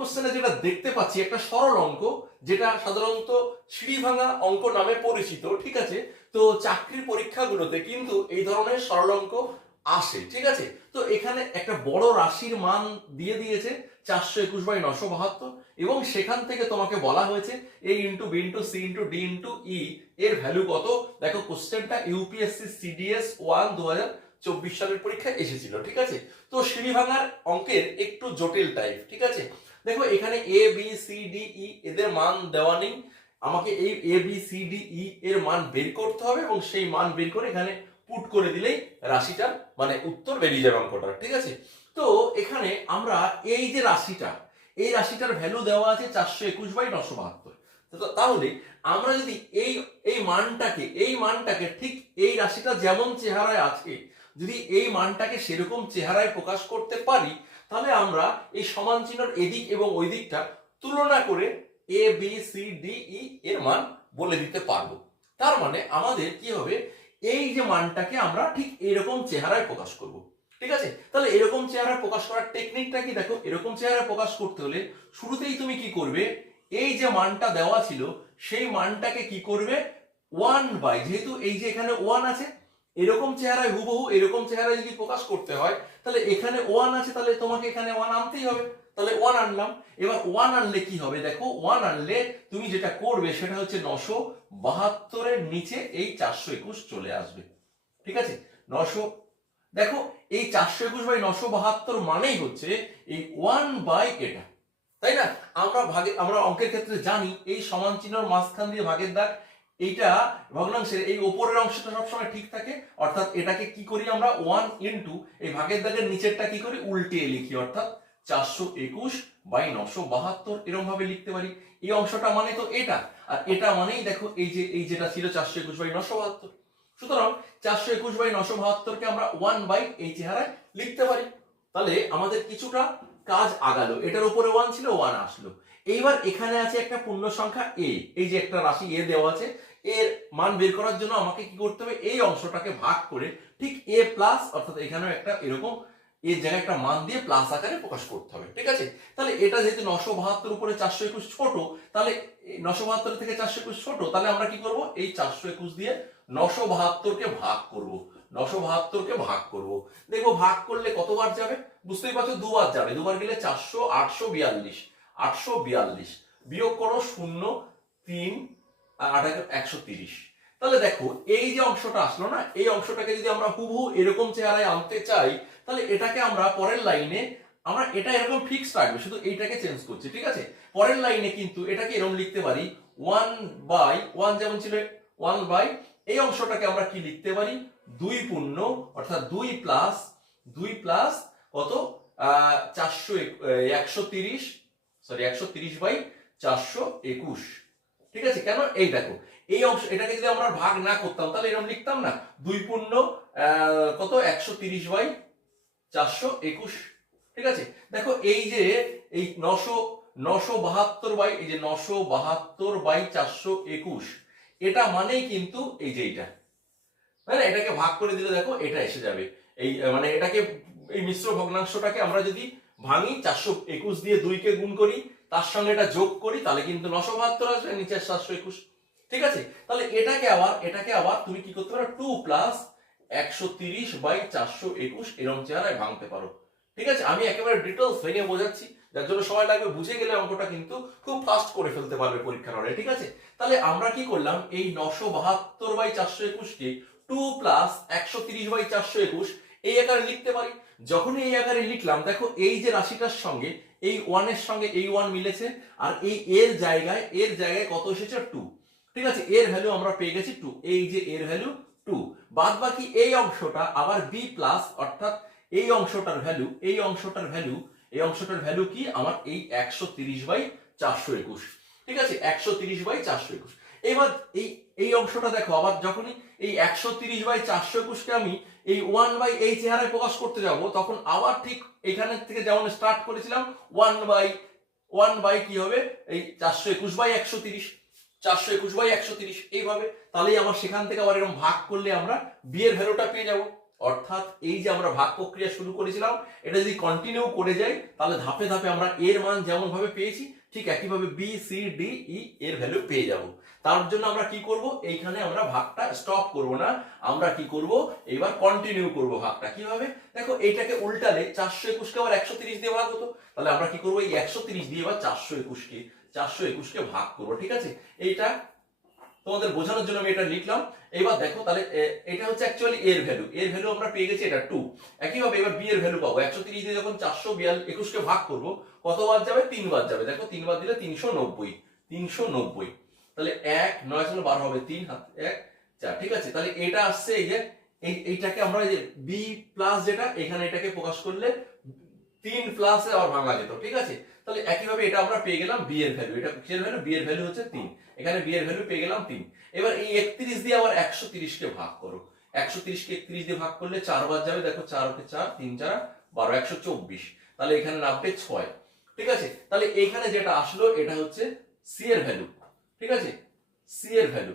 কোশ্চেনে যেটা দেখতে পাচ্ছি, একটা সরল অঙ্ক, যেটা সাধারণত সিঁড়ি ভাঙা অঙ্ক নামে পরিচিত, ঠিক আছে? তো চাকরির পরীক্ষাগুলোতে কিন্তু এই ধরনের সরল অঙ্ক আসে, ঠিক আছে? তো এখানে একটা বড় রাশির মান দিয়ে দিয়েছে চারশো একুশ বাই নশো বাহাত্তর, এবং সেখান থেকে তোমাকে বলা হয়েছে A into B into C into D into E এর ভ্যালু কত? দেখো কোশ্চেনটা ইউপিএসসি সিডিএস ওয়ান দু হাজার চব্বিশ সালের পরীক্ষায় এসেছিল, ঠিক আছে? তো সিঁড়ি ভাঙার অঙ্কের একটু জটিল টাইপ ঠিক আছে? দেখো, এখানে A B C D E এদের মান দেওয়া নেই। আমাকে এই A B C D E এর মান বের করতে হবে এবং সেই মান বের করে এখানে পুট করে দিলেই রাশিটার মানে উত্তর বেরিয়ে যাবে অঙ্কটা ঠিক আছে? তো এখানে আমরা এই যে রাশিটা, এই রাশিটার ভ্যালু দেওয়া আছে চারশো একুশ বাই নশো বাহাত্তর। তাহলে আমরা যদি এই এই মানটাকে এই মানটাকে ঠিক এই রাশিটা যেমন চেহারায় আছে যদি এই মানটাকে সেরকম চেহারায় প্রকাশ করতে পারি, তাহলে আমরা এই সমান চিহ্নর এদিক এবং ওই দিকটা তুলনা করে A B C D E এর মান বলে দিতে পারব। তার মানে আমাদের কি হবে? এই যে মানটাকে আমরা ঠিক এরকম চেহারায় প্রকাশ করব। ঠিক আছে? তাহলে এরকম চেহারায় প্রকাশ করার টেকনিকটা কি? দেখো, এরকম চেহারায় প্রকাশ করতে হলে শুরুতেই তুমি কি করবে? এই যে মানটা দেওয়া ছিল, সেই মানটাকে কি করবে? ওয়ান বাই যেহেতু এই যে এখানে ওয়ান আছে এরকম চেহারায় হুবহু, এরকম চেহারায় যদি প্রকাশ করতে হয়, তাহলে এখানে ওয়ান আছে, তাহলে তোমাকে এখানে ওয়ান আনতেই হবে। তাহলে ওয়ান আনলাম। এবার ওয়ান আনলে কি হবে? দেখো ওয়ান আনলে তুমি যেটা করবে, সেটা হচ্ছে নশো বাহাত্তরের নিচে এই চারশো একুশ চলে আসবে। ঠিক আছে? নশো, দেখো, এই চারশো একুশ বাই নশো বাহাত্তর মানেই হচ্ছে এই ওয়ান বাই এটা তাই না? আমরা ভাগে, আমরা অঙ্কের ক্ষেত্রে জানি, এই সমান চিহ্নর মাঝখান দিয়ে ভাগের দাগ এইটা ভগ্নাংশের এই ওপরের অংশটা সবসময় ঠিক থাকে, অর্থাৎ এটাকে কি করি আমরা? ওয়ান ইন্টু এই ভাগের দাগের নিচেরটা কি করি? উল্টিয়ে লিখি, অর্থাৎ চারশো একুশ বাই নশো বাহাত্তর এরকম ভাবে লিখতে পারি। এই অংশটা মানে তো এটা। আর এটা মানেই দেখো এই যে, এই যেটা ছিল চারশো একুশ বাই নশো বাহাত্তর। সুতরাং চারশো একুশ বাই নশো বাহাত্তরকে আমরা ওয়ান বাই এই চেহারায় লিখতে পারি। তাহলে আমাদের কিছুটা কাজ আগালো। এটার উপরে ওয়ান ছিল ওয়ান আসলো। এইবার এখানে আছে একটা পূর্ণ সংখ্যা এ এই যে একটা রাশি এ দেওয়া আছে, এর মান বের করার জন্য আমাকে কি করতে হবে? এই অংশটাকে ভাগ করে ঠিক এ প্লাস অর্থাৎ এখানেও একটা এরকম এর জায়গায় একটা মান দিয়ে প্লাস আকারে প্রকাশ করতে হবে, ঠিক আছে? তাহলে এটা যেহেতু নশো বাহাত্তর উপরে চারশো একুশ ছোট, তাহলে নশো বাহাত্তর থেকে চারশো একুশ ছোট, তাহলে আমরা কি করব? এই চারশো একুশ দিয়ে নশো বাহাত্তরকে ভাগ করব, নশো বাহাত্তরকে ভাগ করব। দেখব ভাগ করলে কতবার যাবে? বুঝতেই পারছ, দুবার যাবে। দুবার গেলে চারশো, আটশো, বিয়াল্লিশ। আটশো বিয়াল্লিশ। বিয়োগ করো শূন্য, তিন, আর একশো তিরিশ। তাহলে দেখো, এই যে অংশটা আসলো না, এই অংশটাকে যদি আমরা হুবহু এরকম চেহারায় আনতে চাই, তাহলে এটাকে আমরা পরের লাইনে, আমরা এটা এরকম ফিক্স রাখবে, শুধু এইটাকে চেঞ্জ করছি, ঠিক আছে? পরের লাইনে কিন্তু এটাকে এরকম লিখতে পারি ওয়ান বাই ওয়ান যেমন ছিল ওয়ান বাই এই অংশটাকে আমরা কি লিখতে পারি? দুই পূর্ণ, অর্থাৎ দুই প্লাস দুই প্লাস কত? চারশো একশো তিরিশ সরি একশো তিরিশ বাই চারশো একুশ। ঠিক আছে? কেন? এই দেখো, এই অংশ, এটাকে যদি আমরা ভাগ না করতাম, তাহলে এরকম লিখতাম না। দুই পূর্ণ কত? একশো তিরিশ বাই চারশো একুশ। ঠিক আছে? দেখো, এই যে, এই নশো নশো বাহাত্তর বাই, এই যে নশো বাহাত্তর বাই চারশো একুশ, এটা মানেই কিন্তু এই যে এইটা। না? এটাকে ভাগ করে দিলে দেখো, এটা এসে যাবে। এই মানে এটাকে, এই মিশ্র ভগ্নাংশটাকে আমরা যদি ভাঙি, চারশো একুশ দিয়ে দুইকে গুণ করি, তার সঙ্গে এটা যোগ করি, তাহলে কিন্তু নশো বাহাত্তর আসবে, নিচে সাতশো একুশ। ঠিক আছে? তাহলে এটাকে আবার এটাকে আবার তুমি কি করতে পারো? টু প্লাস একশো তিরিশ বাই চারশো একুশ এরকম চেহারায় ভাঙতে পারো। ঠিক আছে? আমি একেবারে ডিটেলস ভেঙে বোঝাচ্ছি, যার জন্য সময় লাগবে, বুঝে গেলে অঙ্কটা কিন্তু খুব ফাস্ট করে ফেলতে পারবে পরীক্ষার হলে, ঠিক আছে? তাহলে আমরা কি করলাম? এই নশো বাহাত্তর বাই চারশো একুশকে টু প্লাস একশো তিরিশ বাই চারশো একুশ, এই আকারে লিখতে পারি। যখন এই আকারে লিখলাম, দেখো এই যে রাশিটার সঙ্গে, এই ওয়ানের সঙ্গে এই ওয়ান মিলেছে, আর এই এর জায়গায় এর জায়গায় কত এসেছে? টু ঠিক আছে? এর ভ্যালু আমরা পেয়ে গেছি টু এই যে এর ভ্যালু টু বাদ বাকি এই অংশটা আবার বি প্লাস অর্থাৎ এই অংশটার ভ্যালু এই অংশটার ভ্যালু এই অংশটার ভ্যালু কি? আমার এই একশো তিরিশ বাই চারশো একুশ। ঠিক আছে? একশো তিরিশ বাই চারশো একুশ। এবার এই এই অংশটা দেখো, আবার যখনই এই একশো তিরিশ বাই চারশো একুশকে আমি এই ওয়ান বাই এই চেহারায় প্রকাশ করতে যাব, তখন আবার ঠিক এখানে থেকে যেমন স্টার্ট করেছিলাম ওয়ান বাই ওয়ান বাই কি হবে? এই চারশো একুশ বাই একশো তিরিশ, চারশো একুশ বাই একশো তিরিশ, এইভাবে। তাহলেই আমার সেখান থেকে আবার এরকম ভাগ করলে আমরা বিয়ের ভ্যালুটা পেয়ে যাব। অর্থাৎ এই যে আমরা ভাগ প্রক্রিয়া শুরু করেছিলাম, এটা যদি কন্টিনিউ করে যাই, তাহলে ধাপে ধাপে আমরা এর মান যেমন ভাবে পেয়েছি ঠিক একইভাবে বি সি ডি ই এর ভ্যালু পেয়ে যাব। তার জন্য আমরা কি করব? এইখানে আমরা ভাগটা স্টপ করব না। আমরা কি করব? এবার কন্টিনিউ করব ভাগটা। কীভাবে? দেখো, এইটাকে উল্টালে চারশো একুশকে আবার একশো তিরিশ দিয়ে ভাগ হতো। তাহলে আমরা কি করব? এই একশো তিরিশ দিয়ে এবার চারশো একুশকে চারশো একুশকে ভাগ করব, ঠিক আছে? এইটা তোমাদের বোঝানোর জন্য আমি এটা লিখলাম। এবার দেখো তাহলে এটা হচ্ছে অ্যাকচুয়ালি এর ভ্যালু এর ভ্যালু আমরা পেয়ে গেছি এটা টু একইভাবে এবার বি এর ভ্যালু পাবো। একশো তিরিশ দিয়ে যখন চারশো বিয়াল একুশকে ভাগ করব কতবার যাবে? তিনবার যাবে। দেখো তিনবার দিলে তিনশো নব্বই। তিনশো নব্বই। তাহলে এক, নয় ষোলো বারো হবে তিন, হাত, এক, চার। ঠিক আছে? তাহলে এটা আসছে এই যে, এই, এইটাকে আমরা যে বি প্লাস যেটা, এখানে এটাকে প্রকাশ করলে তিন প্লাসে আবার ভাঙা যেত। ঠিক আছে? তাহলে একইভাবে এটা আমরা পেয়ে গেলাম বি এর ভ্যালু এটা কিসের ভ্যালু বি এর ভ্যালু হচ্ছে তিন। এখানে বি এর ভ্যালু পেয়ে গেলাম তিন। এবার এই একত্রিশ দিয়ে আবার একশো তিরিশকে ভাগ করো। একশো তিরিশকে একত্রিশ দিয়ে ভাগ করলে চারবার যাবে, দেখো চার ওকে চার, তিন চার, বারো, একশো চব্বিশ। তাহলে এখানে নামবে ছয়। ঠিক আছে? তাহলে এখানে যেটা আসলো, এটা হচ্ছে সি এর ভ্যালু। ঠিক আছে? সি এর ভ্যালু।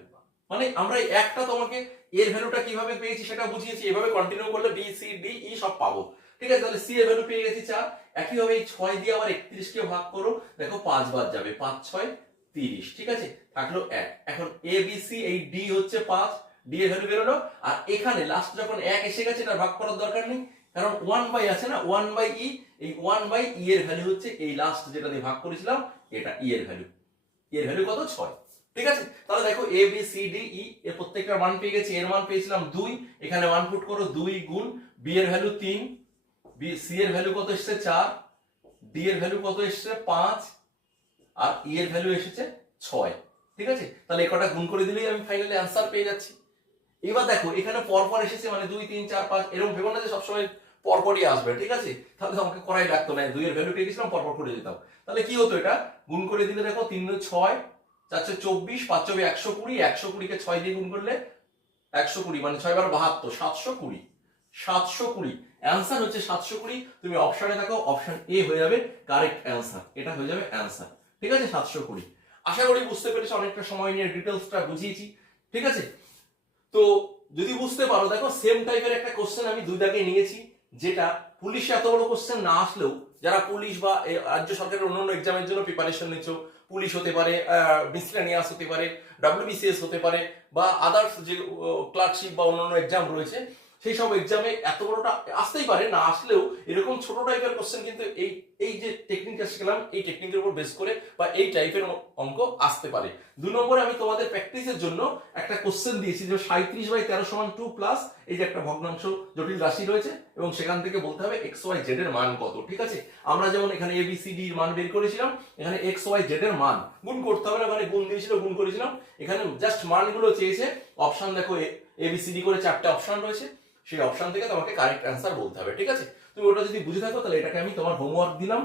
মানে আমরা একটা তোমাকে এর ভ্যালুটা কীভাবে পেয়েছি সেটা বুঝিয়েছি। এভাবে কন্টিনিউ করলে বি সি ডি ই সব পাবো। ঠিক আছে? তাহলে সি এর ভ্যালু পেয়ে গেছি চার। একইভাবে এই ছয় দিয়ে আবার একত্রিশ কে ভাগ করো। দেখো পাঁচ বার যাবে। পাঁচ, ছয় তিরিশ, ঠিক আছে? থাকল এক। এখন এ বি সি এই ডি হচ্ছে পাঁচ ডি এর ভ্যালু বেরোলো। আর এখানে লাস্ট যখন এক এসে গেছে, এটা ভাগ করার দরকার নেই। কারণ ওয়ান বাই আছে না? ওয়ান বাই ই এই ওয়ান বাই ই এর ভ্যালু হচ্ছে এই লাস্ট যেটা দিয়ে ভাগ করেছিলাম, এটা ই এর ভ্যালু। এর ভ্যালু কত? ছয়। ঠিক আছে? তাহলে দেখো A B C D E এর প্রত্যেকটা মান পেয়ে গেছি। এর মান পেয়েছিলাম দুই। এখানে ওয়ান ফুট করো দুই গুণ বি এর ভ্যালু তিন। বি সি এর ভ্যালু কত এসছে? চার। ডি এর ভ্যালু কত এসছে? পাঁচ। আর ই এর ভ্যালু এসেছে ছয়। ঠিক আছে? তাহলে এ কটা গুণ করে দিলেই আমি ফাইনালি অ্যান্সার পেয়ে যাচ্ছি। এবার দেখো, এখানে পরপর এসেছে মানে দুই, তিন, চার, পাঁচ, এরকম ভেবো না যে সবসময় পরপরই আসবে, ঠিক আছে? তাহলে আমাকে করাই লাগতো না দুইয়ের ভ্যালু পেয়ে গেছিলাম, পরপর করে যেতাম তাহলে কি হতো এটা? গুণ করে দিলে দেখো, তিন ছয় চারশো চব্বিশ, পাঁচ চব্বিশ একশো কুড়ি, একশো কুড়িকে ছয় দিয়ে গুণ করলে একশো কুড়ি মানে ছয় বার বাহাত্তর, সাতশো কুড়ি। সাতশো কুড়ি। অ্যান্সার হচ্ছে সাতশো কুড়ি। তুমি অপশনে দেখো অপশন এ হয়ে যাবে কারেক্ট অ্যান্সার এটা হয়ে যাবে অ্যান্সার ঠিক আছে, সাতশো কুড়ি। আশা করি বুঝতে পেরেছ, অনেকটা সময় নিয়ে ডিটেলসটা বুঝিয়েছি। ঠিক আছে? তো যদি বুঝতে পারো, দেখো সেম টাইপের একটা কোশ্চেন আমি দুই দাগে নিয়েছি, যেটা পুলিশে এত বড় কোশ্চেন না আসলেও, যারা পুলিশ বা রাজ্য সরকারের অন্যান্য এক্সামের জন্য প্রিপারেশন নিচ্ছ পুলিশ হতে পারে মিসলেনিয়াস হতে পারে ডাব্লিউবিসিএস হতে পারে, বা আদার্স যে ক্লার্কশিপ বা অন্যান্য এক্সাম রয়েছে সেই সব এক্সামে এত বড়টা আসতেই পারে, না আসলেও এরকম ছোট টাইপের কোশ্চেন কিন্তু এই এই যে টেকনিকটা শিখলাম, এই টেকনিকের উপর বেস করে বা এই টাইপের অঙ্ক আসতে পারে। দু নম্বরে আমি তোমাদের প্র্যাকটিসের জন্য একটা কোশ্চেন দিয়েছি যে সাঁত্রিশ বাই তেরো সমান টু প্লাস এই যে একটা ভগ্নাংশ জটিল রাশি রয়েছে এবং সেখান থেকে বলতে হবে এক্স ওয়াই জেড এর মান কত, ঠিক আছে? আমরা যেমন এখানে এ এবিসিডি এর মান বের করেছিলাম, এখানে এক্স ওয়াই জেড এর মান। গুণ করতে হবে না ওখানে গুণ দিয়েছিল, গুণ করেছিলাম। এখানে জাস্ট মানগুলো চেয়েছে অপশন দেখো এ এবিসিডি করে চারটে অপশন রয়েছে। সেই অপশন থেকে তোমাকে কারেক্ট অ্যান্সার বলতে হবে, ঠিক আছে? তুমি ওটা যদি বুঝে থাকো, তাহলে এটাকে আমি তোমার হোমওয়ার্ক দিলাম।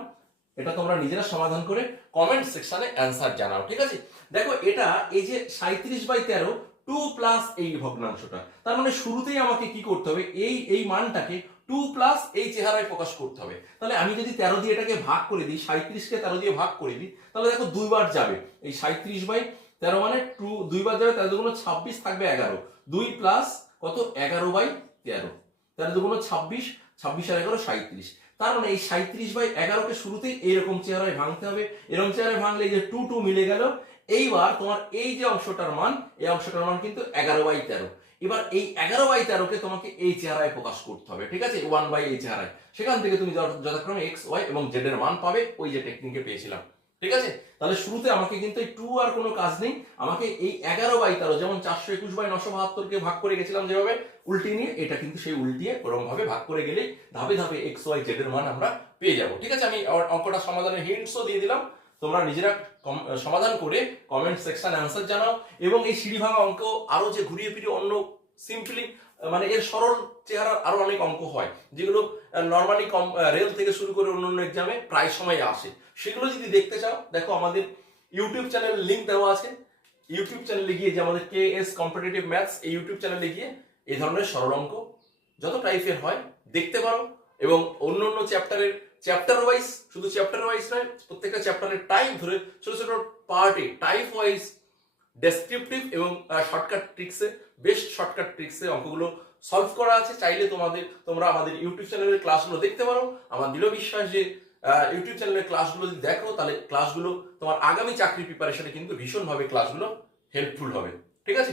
এটা তোমরা নিজেরা সমাধান করে কমেন্ট সেকশনে অ্যান্সার জানাও, ঠিক আছে? দেখো, এটা এই যে সাঁত্রিশ বাই তেরো টু প্লাস এই ভগ্নাংশটা, তার মানে শুরুতেই আমাকে কি করতে হবে? এই এই মানটাকে টু প্লাস এই চেহারায় প্রকাশ করতে হবে। তাহলে আমি যদি তেরো দিয়ে এটাকে ভাগ করে দিই সাঁত্রিশকে তেরো দিয়ে ভাগ করে দিই, তাহলে দেখো দুইবার যাবে। এই সাঁত্রিশ বাই তেরো মানে টু দুইবার যাবে তেরো দুগুণ ছাব্বিশ থাকবে এগারো। দুই প্লাস কত? এগারো বাই তেরো। তেরো দুগুণ ছাব্বিশ ছাব্বিশ আর এগারো সাঁত্রিশ তার মানে এই সাঁত্রিশ বাই এগারোকে শুরুতেই এইরকম চেহারায় ভাঙতে হবে। এরকম চেহারায় ভাঙলে যে টু টু মিলে গেল। এইবার তোমার এই যে অংশটার মান, এই অংশটার মান কিন্তু এগারো বাই তেরো। এবার এই এগারো বাই তেরোকে তোমাকে এই চেহারায় প্রকাশ করতে হবে, ঠিক আছে? ওয়ান বাই এই চেহারায়। সেখান থেকে তুমি যথাক্রমে এক্স, ওয়াই এবং জেড এর মান পাবে। ওই যে টেকনিকে পেয়েছিলাম। ঠিক আছে? তাহলে শুরুতে আমাকে কিন্তু এই টু আর কোনো কাজ নেই। আমাকে এই এগারো বাই তেরো, যেমন চারশো একুশ বাই নশো বাহাত্তরকে ভাগ করে গেছিলাম যেভাবে উল্টিয়ে নিয়ে, এটা কিন্তু সেই উল্টিয়ে ওরকম ভাবে ভাগ করে গেলেই ধাপে ধাপে এক্স ওয়াই জেড এর মান আমরা পেয়ে যাব। ঠিক আছে? আমি অঙ্কটা সমাধানের হিন্টসও দিয়ে দিলাম। তোমরা নিজেরা সমাধান করে কমেন্ট সেকশন অ্যান্সার জানাও এবং এই সিঁড়ি ভাঙা অঙ্ক আরও যে ঘুরিয়ে ফিরিয়ে অন্য সিম্পলি মানে এর সরল চেহারার আরও অনেক অঙ্ক হয়, যেগুলো নর্মালি কম রেল থেকে শুরু করে অন্য অন্য এক্সামে প্রায় সময় আসে। সেগুলো যদি দেখতে চাও, দেখো আমাদের ইউটিউব চ্যানেলের লিঙ্ক দেওয়া আছে। ইউটিউব চ্যানেলে গিয়ে যে আমাদের কে এস কম্পিটিটিভ ম্যাথস এই ইউটিউব চ্যানেলে গিয়ে এই ধরনের সরল অঙ্ক যত টাইপের হয় দেখতে পারো এবং অন্য অন্য চ্যাপ্টারের চ্যাপ্টার ওয়াইজ শুধু চ্যাপ্টার ওয়াইজ নয়, প্রত্যেকটা চ্যাপ্টারের টাইপ ধরে ছোট ছোট পার্টে টাইপ ওয়াইজ ডেসক্রিপটিভ এবং শর্টকাট ট্রিক্সে বেস্ট শর্টকাট ট্রিক্সে অঙ্কগুলো সলভ করা আছে, চাইলে তোমাদের, তোমরা আমাদের ইউটিউব চ্যানেলের ক্লাসগুলো দেখতে পারো। আমার দৃঢ় বিশ্বাস যে ইউটিউব চ্যানেলের ক্লাসগুলো যদি দেখো, তাহলে ক্লাসগুলো তোমার আগামী চাকরি প্রিপারেশনে কিন্তু ভীষণভাবে ক্লাসগুলো হেল্পফুল হবে। ঠিক আছে?